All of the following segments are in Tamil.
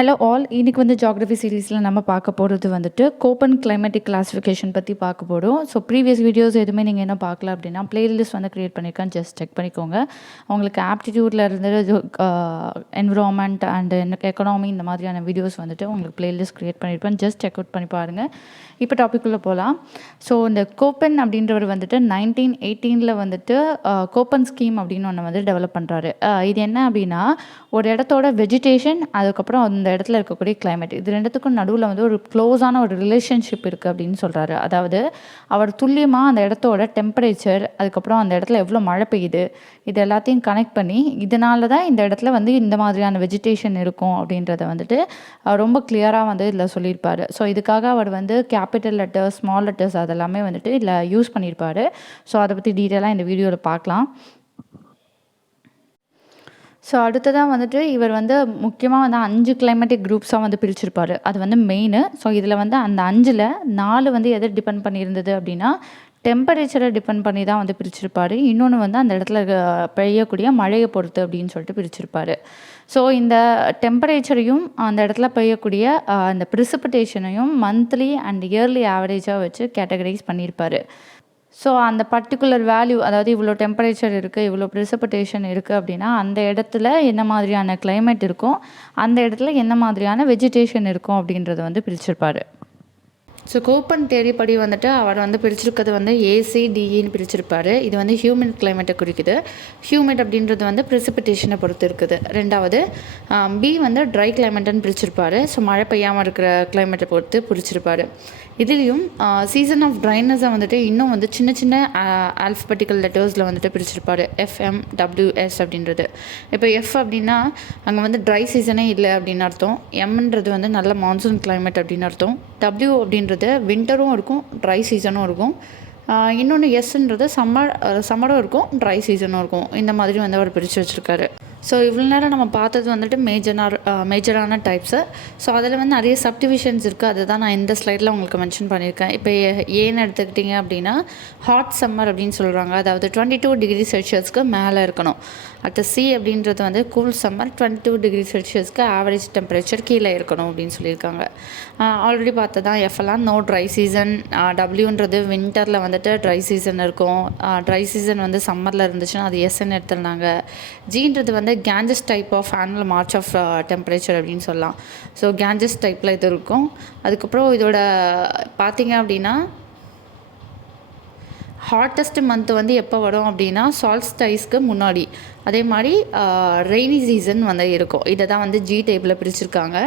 ஹலோ ஆல், இன்றைக்கி வந்து ஜியாகிரஃபி சீரீஸில் நம்ம பார்க்க போகிறது வந்துட்டு கோப்பன் கிளைமேட்டிக் கிளாஸிஃபிகேஷன் பற்றி பார்க்க போகிறோம். ஸோ ப்ரீவியஸ் வீடியோஸ் எதுவுமே நீங்கள் என்ன பார்க்கல அப்படின்னா பிளேலிஸ்ட் வந்து க்ரியேட் பண்ணியிருக்கேன், ஜஸ்ட் செக் பண்ணிக்கோங்க. உங்களுக்கு ஆப்டிடியூடில் இருந்து என்விரான்மெண்ட் அண்ட் எக்கனாமி இந்த மாதிரியான வீடியோஸ் வந்துட்டு உங்களுக்கு பிளேலிஸ்ட் க்ரியேட் பண்ணியிருப்பேன், ஜஸ்ட் செக் அவுட் பண்ணி பாருங்கள். இப்போ டாபிக்குள்ளே போகலாம். ஸோ இந்த கோப்பன் அப்படின்றவர் வந்துட்டு 1918 வந்துட்டு கோப்பன் ஸ்கீம் அப்படின்னு ஒன்று வந்து டெவலப் பண்ணுறாரு. இது என்ன அப்படின்னா, ஒரு இடத்தோட வெஜிடேஷன், அதுக்கப்புறம் அந்த இடத்துல இருக்கக்கூடிய கிளைமேட், இது ரெண்டுத்துக்கும் நடுவில் வந்து ஒரு க்ளோஸான ஒரு ரிலேஷன்ஷிப் இருக்குது அப்படின்னு சொல்கிறாரு. அதாவது அவர் துல்லியமாக அந்த இடத்தோட டெம்பரேச்சர், அதுக்கப்புறம் அந்த இடத்துல எவ்வளோ மழை பெய்யுது, இது எல்லாத்தையும் கனெக்ட் பண்ணி இதனால தான் இந்த இடத்துல வந்து இந்த மாதிரியான வெஜிடேஷன் இருக்கும் அப்படின்றத வந்துட்டு ரொம்ப கிளியராக வந்து இதில் சொல்லியிருப்பார். ஸோ இதுக்காக அவர் வந்து கேபிட்டல் லெட்டர்ஸ், ஸ்மால் லெட்டர்ஸ் அதெல்லாமே வந்துட்டு இதில் யூஸ் பண்ணியிருப்பார். ஸோ அதை பற்றி டீட்டெயிலாக இந்த வீடியோவில் பார்க்கலாம். ஸோ அடுத்ததாக வந்துட்டு இவர் வந்து முக்கியமாக வந்து 5 கிளைமேட்டிக் குரூப்ஸாக வந்து பிரிச்சிருப்பார். அது வந்து மெயின். ஸோ இதில் வந்து அந்த 5ல் 4 வந்து எதை டிபெண்ட் பண்ணியிருந்தது அப்படின்னா டெம்பரேச்சரை டிபெண்ட் பண்ணி தான் வந்து பிரிச்சிருப்பார். இன்னொன்று வந்து அந்த இடத்துல பெய்யக்கூடிய மழையை பொறுத்து அப்படின்னு சொல்லிட்டு பிரிச்சிருப்பார். ஸோ இந்த டெம்பரேச்சரையும் அந்த இடத்துல பெய்யக்கூடிய அந்த ப்ரிசிபிடேஷனையும் மந்த்லி அண்ட் இயர்லி ஆவரேஜாக வச்சு கேட்டகரைஸ் பண்ணியிருப்பார். ஸோ அந்த பர்டிகுலர் வேல்யூ, அதாவது இவ்வளோ டெம்பரேச்சர் இருக்குது, இவ்வளோ ப்ரிசிபிடேஷன் இருக்குது அப்படின்னா அந்த இடத்துல என்ன மாதிரியான கிளைமேட் இருக்கும், அந்த இடத்துல என்ன மாதிரியான வெஜிடேஷன் இருக்கும் அப்படின்றத வந்து பிரிச்சிருப்பார். ஸோ கோப்பன் தேரிப்படி வந்துட்டு அவர் வந்து பிரிச்சிருக்கிறது வந்து ஏசிடிஇன்னு பிரிச்சிருப்பார். இது வந்து ஹியூமிட் கிளைமேட்டை குறிக்குது. ஹியூமிட் அப்படின்றது வந்து ப்ரிசிபிடேஷனை பொறுத்து இருக்குது. ரெண்டாவது பி வந்து ட்ரை கிளைமேட்டுன்னு பிரிச்சிருப்பார். ஸோ மழை பெய்யாமல் இருக்கிற கிளைமேட்டை பொறுத்து பிரிச்சிருப்பார். இதுலேயும் சீசன் ஆஃப் ட்ரைனஸை வந்துட்டு இன்னும் வந்து சின்ன சின்ன ஆல்ஃபபெட்டிக்கல் லெட்டர்ஸில் வந்துட்டு பிரிச்சிருப்பார். FMWS அப்படின்றது. இப்போ எஃப் அப்படின்னா அங்கே வந்து ட்ரை சீசனே இல்லை அப்படின்னு அர்த்தம். எம்ன்றது வந்து நல்ல மான்சூன் கிளைமேட் அப்படின்னு அர்த்தம். W அப்படின்றது வின்டரும் இருக்கும், ட்ரை சீசனும் இருக்கும். இன்னொன்று எஸ்ன்றது சம்மரும் இருக்கும், ட்ரை சீசனும் இருக்கும். இந்த மாதிரி வந்து அவர் பிரித்து வச்சுருக்காரு. ஸோ இவ்வளோ நேரம் நம்ம பார்த்தது வந்துட்டு மேஜரான டைப்ஸு. ஸோ அதில் வந்து நிறைய சப்டிவிஷன்ஸ் இருக்குது. அதை தான் நான் இந்த ஸ்லைடில் உங்களுக்கு மென்ஷன் பண்ணியிருக்கேன். இப்போ ஏன்னு எடுத்துக்கிட்டிங்க அப்படின்னா ஹாட் சம்மர் அப்படின்னு சொல்கிறாங்க. அதாவது 22 டிகிரி செல்சியஸ்க்கு மேலே இருக்கணும். அடுத்த சி அப்படின்றது வந்து கூல் சம்மர், 22 டிகிரி செல்சியஸ்க்கு ஆவரேஜ் டெம்பரேச்சர் கீழே இருக்கணும் அப்படின்னு சொல்லியிருக்காங்க. ஆல்ரெடி பார்த்ததான் எஃப்எல்லாம் நோ ட்ரை சீசன். டபிள்யூன்றது வின்டரில் வந்துட்டு ட்ரை சீசன் இருக்கும். ட்ரை சீசன் வந்து சம்மரில் இருந்துச்சுன்னா அது எஸ்ன்னு எடுத்துருந்தாங்க. ஜீன்றது வந்து changes type of annual march of temperature அப்படின்னு சொல்லலாம். ஸோ கேஞ்சஸ் டைப்பில் இது இருக்கும். அதுக்கப்புறம் இதோட பார்த்திங்க அப்படின்னா ஹாட்டஸ்ட் மந்த் வந்து எப்போ வரும் அப்படின்னா சால்ஸ்டைஸ்க்கு முன்னாடி. அதே மாதிரி ரெய்னி சீசன் வந்து இருக்கும். இதை தான் வந்து ஜி டைப்பில் பிரிச்சிருக்காங்க.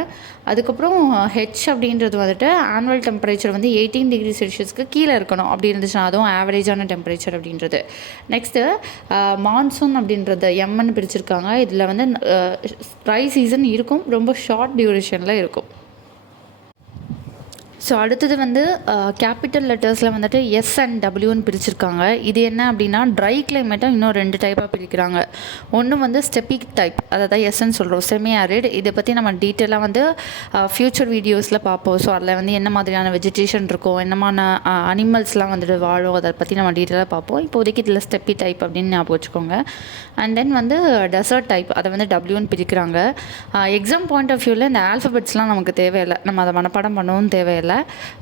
அதுக்கப்புறம் ஹெச் அப்படின்றது வந்துட்டு ஆனுவல் டெம்பரேச்சர் வந்து 18 டிகிரி செல்சியஸ்க்கு கீழே இருக்கணும் அப்படி இருந்துச்சுன்னா அதுவும் ஆவரேஜான டெம்பரேச்சர் அப்படின்றது. நெக்ஸ்ட்டு மான்சூன் அப்படின்றது எம்ன்னு பிரிச்சிருக்காங்க. இதில் வந்து ட்ரை சீசன் இருக்கும், ரொம்ப ஷார்ட் டியூரேஷனில் இருக்கும். ஸோ அடுத்தது வந்து கேபிட்டல் லெட்டர்ஸில் வந்துட்டு எஸ் அண்ட் டபிள்யூன்னு பிரிச்சிருக்காங்க. இது என்ன அப்படின்னா ட்ரை கிளைமேட்டை இன்னும் 2 டைப்பாக பிரிக்கிறாங்க. ஒன்று வந்து ஸ்டெப்பிக் டைப், அதாவது எஸ்ன்னு சொல்கிறோம், செமி ஆரிட். இதை பற்றி நம்ம டீட்டெயிலாக வந்து ஃப்யூச்சர் வீடியோஸில் பார்ப்போம். ஸோ அதில் வந்து என்ன மாதிரியான வெஜிடேஷன் இருக்கும், என்னமான அனிமல்ஸ்லாம் வந்துட்டு வாழும், அதை பற்றி நம்ம டீட்டெயிலாக பார்ப்போம். இப்போதைக்கு இதில் ஸ்டெப்பி டைப் அப்படின்னு ஞாபகம் வச்சுக்கோங்க. அண்ட் தென் வந்து டெசர்ட் டைப், அதை வந்து டபிள்யூன்னு பிரிக்கிறாங்க. எக்ஸாம் பாயிண்ட் ஆஃப் வியூவில் இந்த ஆல்ஃபபெட்ஸ்லாம் நமக்கு தேவையில்லை, நம்ம அதை மனப்பாடம் பண்ணவும் தேவையில்லை.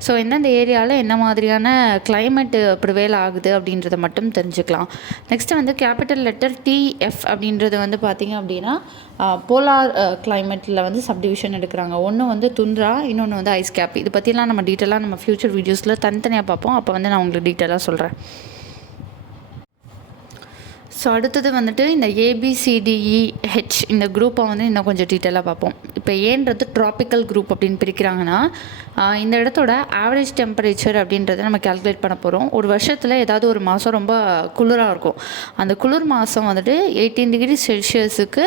ஸோ எந்தெந்த ஏரியாவில் என்ன மாதிரியான கிளைமேட் ப்ரிவேல் ஆகுது அப்படின்றத மட்டும் தெரிஞ்சுக்கலாம். நெக்ஸ்ட்டு வந்து கேபிட்டல் லெட்டர் TF அப்படின்றது வந்து பார்த்திங்க அப்படின்னா போலார் கிளைமேட்டில் வந்து சப்டிவிஷன் எடுக்கிறாங்க. ஒன்று வந்து துண்ட்ரா, இன்னொன்று வந்து ஐஸ் கேப். இது பற்றிலாம் நம்ம டீட்டெயிலாக நம்ம ஃப்யூச்சர் வீடியோஸில் தனித்தனியாக பார்ப்போம். அப்போ வந்து நான் உங்களுக்கு டீட்டெயிலாக சொல்கிறேன். ஸோ அடுத்தது வந்துட்டு இந்த ABCDEH இந்த குரூப்பை வந்து இன்னும் கொஞ்சம் டீட்டெயிலாக பார்ப்போம். இப்போ ஏன்றது ட்ராபிக்கல் குரூப் அப்படின்னு பிரிக்கிறாங்கன்னா இந்த இடத்தோட ஆவரேஜ் டெம்பரேச்சர் அப்படின்றத நம்ம கேல்குலேட் பண்ண போகிறோம். ஒரு வருஷத்தில் ஏதாவது ஒரு மாதம் ரொம்ப குளிராக இருக்கும். அந்த குளிர் மாதம் வந்துட்டு 18 டிகிரி செல்சியஸுக்கு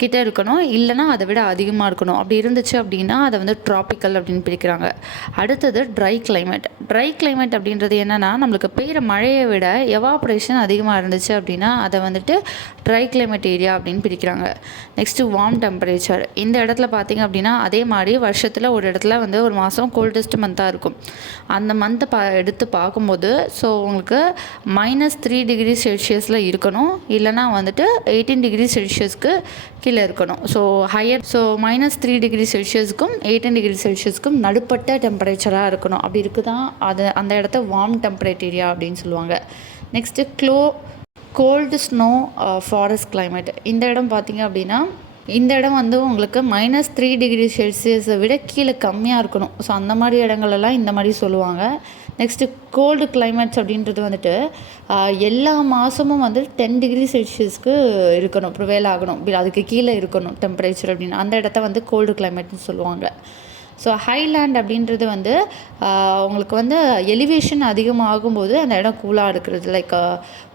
கிட்டே இருக்கணும், இல்லைனா அதை விட அதிகமாக இருக்கணும். அப்படி இருந்துச்சு அப்படின்னா அதை வந்து ட்ராபிக்கல் அப்படின்னு பிரிக்கிறாங்க. அடுத்தது ட்ரை கிளைமேட். ட்ரை கிளைமேட் அப்படின்றது என்னென்னா நம்மளுக்கு பெய்கிற மழையை விட எவாப்ரேஷன் அதிகமாக இருந்துச்சு அப்படின்னா அதை வந்துட்டு ட்ரை கிளைமேட் ஏரியா அப்படின்னு பிரிக்கிறாங்க. Next warm temperature. இந்த இடத்துல பார்த்திங்க அப்படின்னா அதே மாதிரி வருஷத்தில் ஒரு இடத்துல வந்து ஒரு மாதம் கோல்டஸ்ட் மந்த்தாக இருக்கும். அந்த மந்த்தை எடுத்து பார்க்கும்போது ஸோ உங்களுக்கு -3 டிகிரி செல்சியஸில் இருக்கணும், இல்லைனா வந்துட்டு 18 டிகிரி செல்சியஸ்க்கு கீழே இருக்கணும். ஸோ -3 டிகிரி செல்சியஸ்க்கும் 18 டிகிரி செல்சியஸ்க்கும் நடுப்பட்ட டெம்பரேச்சராக இருக்கணும். அப்படி இருக்குதான் அந்த இடத்த வார்ம் டெம்பரேட் ஏரியா அப்படின்னு சொல்லுவாங்க. Next cold snow forest climate. இந்த இடம் பார்த்திங்க அப்படின்னா இந்த இடம் வந்து உங்களுக்கு -3 டிகிரி செல்சியஸை விட கீழே கம்மியாக இருக்கணும். ஸோ அந்த மாதிரி இடங்களெல்லாம் இந்த மாதிரி சொல்லுவாங்க. நெக்ஸ்ட்டு கோல்டு கிளைமேட்ஸ் அப்படின்றது வந்துட்டு எல்லா மாதமும் வந்து 10 டிகிரி செல்சியஸ்க்கு இருக்கணும், ப்ரிவேல் ஆகணும், அதுக்கு கீழே இருக்கணும் டெம்பரேச்சர் அப்படின்னு. அந்த இடத்த வந்து கோல்டு கிளைமேட்னு சொல்லுவாங்க. ஸோ ஹைலேண்ட் அப்படின்றது வந்து உங்களுக்கு வந்து எலிவேஷன் அதிகமாகும்போது அந்த இடம் கூலாக இருக்கிறது. லைக்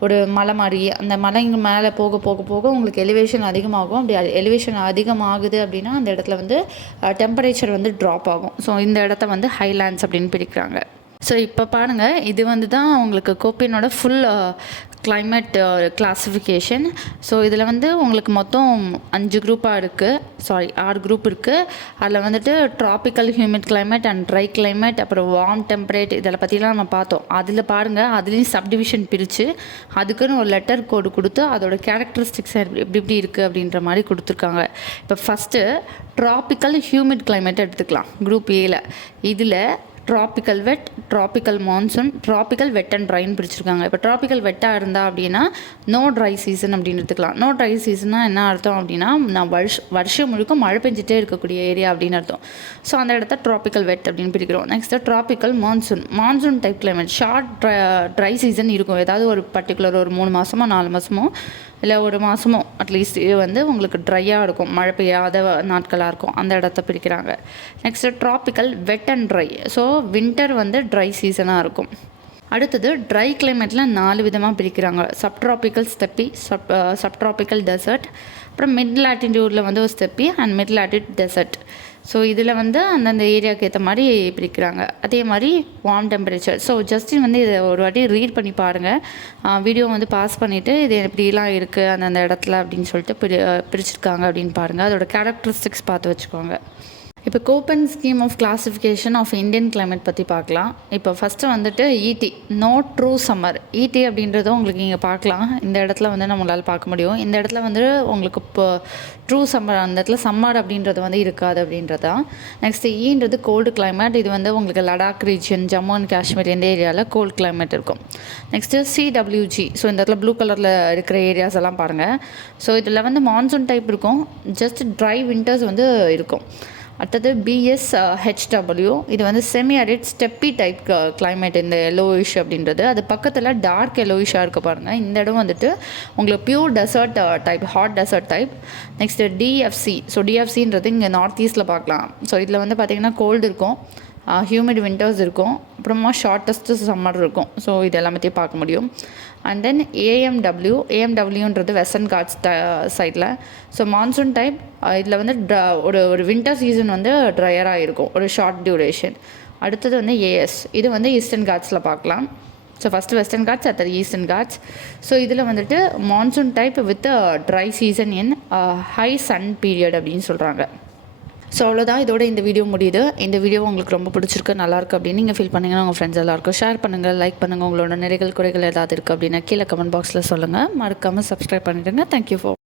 ஒரு மலை மாதிரி, அந்த மலைங்க மேலே போக போக போக உங்களுக்கு எலிவேஷன் அதிகமாகும். அப்படி எலிவேஷன் அதிகமாகுது அப்படின்னா அந்த இடத்துல வந்து டெம்பரேச்சர் வந்து ட்ராப் ஆகும். ஸோ இந்த இடத்த வந்து ஹைலேண்ட்ஸ் அப்படின்னு பிரிக்கிறாங்க. ஸோ இப்போ பாருங்கள், இது வந்து தான் உங்களுக்கு கோப்பெனோட ஃபுல் கிளைமேட் கிளாஸிஃபிகேஷன். ஸோ இதில் வந்து உங்களுக்கு மொத்தம் 6 குரூப் இருக்குது. அதில் வந்துட்டு tropical humid climate and try climate, அப்புறம் வார்ம் டெம்பரேட், இதில் பற்றிலாம் நம்ம பார்த்தோம். அதில் பாருங்கள், அதுலேயும் சப்டிவிஷன் பிரித்து அதுக்குன்னு ஒரு லெட்டர் கோடு கொடுத்து அதோட கேரக்டரிஸ்டிக்ஸ் எப்படி இருக்குது அப்படின்ற மாதிரி கொடுத்துருக்காங்க. இப்போ ஃபஸ்ட்டு ட்ராபிக்கல் ஹியூமிட் கிளைமேட் எடுத்துக்கலாம் குரூப் ஏல. இதில் tropical wet, tropical monsoon, tropical wet and ட்ரைன்னு பிரிச்சுருக்காங்க. இப்போ ட்ராபிக்கல் வெட்டாக இருந்தால் அப்படின்னா நோ ட்ரை சீசன் அப்படின்னு எடுத்துக்கலாம். நோ ட்ரை சீசன்னா என்ன அர்த்தம் அப்படின்னா நான் வருஷம் முழுக்க மழை பெஞ்சிட்டே இருக்கக்கூடிய ஏரியா அப்படின்னு அர்த்தம். ஸோ அந்த இடத்த ட்ராபிக்கல் வெட் அப்படின்னு பிரிக்கிறோம். Next tropical monsoon type climate. Short try season இருக்கும், ஏதாவது ஒரு பர்டிகுலர் ஒரு 3 மாதமோ 4 மாதமோ இல்லை ஒரு மாதமோ அட்லீஸ்ட் இது வந்து உங்களுக்கு ட்ரையாக இருக்கும், மழை பெய்யாத நாட்களாக இருக்கும். அந்த இடத்த பிரிக்கிறாங்க. Next tropical wet and dry. So winter வந்து ட்ரை சீசனாக இருக்கும். அடுத்தது ட்ரை கிளைமேட்டில் 4 விதமாக பிரிக்கிறாங்க. சப்ட்ராபிக்கல் ஸ்டெப்பி, சப்ட்ராபிக்கல் டெசர்ட், அப்புறம் மிட் லாட்டிடியூடில் வந்து ஒரு steppe and mid latitude desert. So இதில் வந்து அந்தந்த ஏரியாவுக்கு ஏற்ற மாதிரி பிரிக்கிறாங்க. அதே மாதிரி வார்ம் டெம்பரேச்சர். ஸோ ஜஸ்டின் வந்து இதை ஒரு வாட்டி ரீட் பண்ணி பாருங்கள். வீடியோ வந்து பாஸ் பண்ணிவிட்டு இது எப்படிலாம் இருக்குது அந்தந்த இடத்துல அப்படின்னு சொல்லிட்டு பிரிச்சிருக்காங்க அப்படின்னு பாருங்கள். அதோட கேரக்டரிஸ்டிக்ஸ் பார்த்து வச்சுக்கோங்க. இப்போ Koppen scheme of classification of Indian climate பற்றி பார்க்கலாம். இப்போ ஃபஸ்ட்டு வந்துட்டு ED, no true summer. ED அப்படின்றதும் உங்களுக்கு இங்கே பார்க்கலாம். இந்த இடத்துல வந்து நம்மளால் பார்க்க முடியும். இந்த இடத்துல வந்து உங்களுக்கு இப்போ ட்ரூ சம்மர், அந்த இடத்துல சம்மர் அப்படின்றது வந்து இருக்காது அப்படின்றதான். நெக்ஸ்ட்டு ஈன்றது கோல்டு கிளைமேட். இது வந்து உங்களுக்கு லடாக் ரீஜன், ஜம்மு அண்ட் காஷ்மீர் இந்த ஏரியாவில் கோல்டு கிளைமேட் இருக்கும். Next CWG. ஸோ இந்த இடத்துல ப்ளூ கலரில் இருக்கிற ஏரியாஸ் எல்லாம் பாருங்கள். ஸோ இதில் வந்து மான்சூன் டைப் இருக்கும், ஜஸ்ட் ட்ரை வின்டர்ஸ் வந்து இருக்கும். அடுத்தது பிஎஸ்ஹெச்டபிள்யூ. இது வந்து செமி அரிட் ஸ்டெப்பி டைப் கிளைமேட். இந்த எல்லோயிஷ் அப்படின்றது அது பக்கத்தில் டார்க் எல்லோயிஷாக இருக்க பாருங்கள். இந்த இடம் வந்துட்டு உங்களுக்கு pure desert type, hot desert type. Next DFC. So டிஎஃப்சின்றது இங்கே நார்த் ஈஸ்ட்டில் பார்க்கலாம். ஸோ இதில் வந்து பார்த்திங்கன்னா கோல்டு இருக்கும், ஹியூமிட் வின்டர்ஸ் இருக்கும், அப்புறமா ஷார்ட்டஸ்ட்டு சம்மர் இருக்கும். ஸோ இது எல்லாமே பார்க்க முடியும். அண்ட் தென் ஏஎம்டபிள்யூன்றது வெஸ்டர்ன் காட்ஸ் சைடில். So monsoon type. இதில் வந்து ஒரு வின்டர் சீசன் வந்து ட்ரையராக இருக்கும், ஒரு ஷார்ட் டியூரேஷன். அடுத்தது வந்து ஏஎஸ். இது வந்து ஈஸ்டர்ன் காட்ஸில் பார்க்கலாம். ஸோ ஃபஸ்ட்டு வெஸ்டர்ன் காட்ஸ், அடுத்தது ஈஸ்டர்ன் காட்ஸ். ஸோ இதில் வந்துட்டு monsoon type with dry season in high sun period அப்படின்னு சொல்கிறாங்க. ஸோ அவ்வளோதான், இதோட இந்த வீடியோ முடியுது. இந்த வீடியோ உங்களுக்கு ரொம்ப பிடிச்சிருக்கு, நல்லாயிருக்கு அப்படின்னு நீங்கள் ஃபீல் பண்ணிங்கன்னா உங்கள் ஃப்ரெண்ட்ஸ் எல்லாருக்கும் ஷேர் பண்ணுங்கள், லைக் பண்ணுங்கள். உங்களோட நிறைகள் குறைகள் ஏதாவது இருக்குது அப்படின்னா கீழே கமெண்ட் பாக்ஸில் சொல்லுங்கள். மறக்காமல் சப்ஸ்கிரைப் பண்ணிவிடுங்க. Thank you for